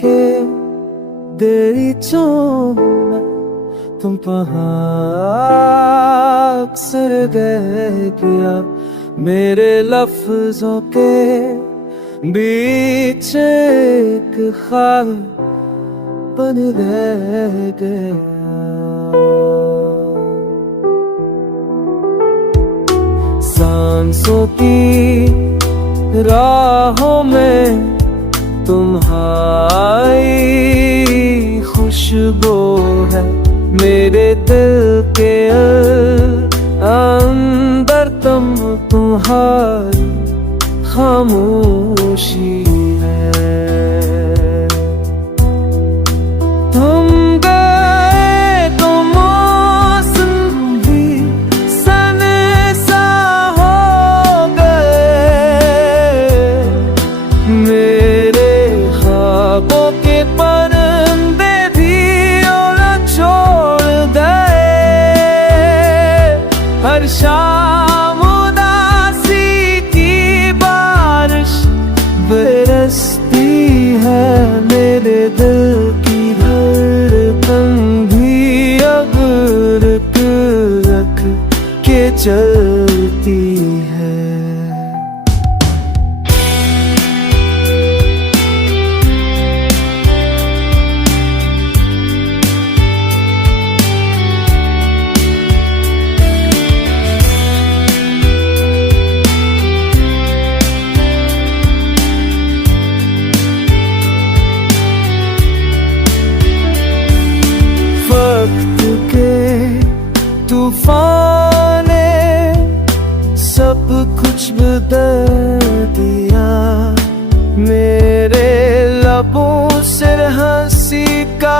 के देरीचों में तुम अक्सर गए क्या मेरे लफ्जों के बीच एक ख्वाब बन रह गया। सांसों की राहों में तुम्हारी खुशबू है, मेरे दिल के अंदर तुम्हारी खामोशी है। तुम गए तो मौसम भी सनसा हो गए, मेरे ख्वाबों के परिंदे भी उड़ छोड़ गए। हर शाम उदासी की बारिश बरसती है, मेरे दिल की धड़कन भी अब रुक रुक के चलती है। तूफान ने सब कुछ बदल दिया, मेरे लबों से हंसी का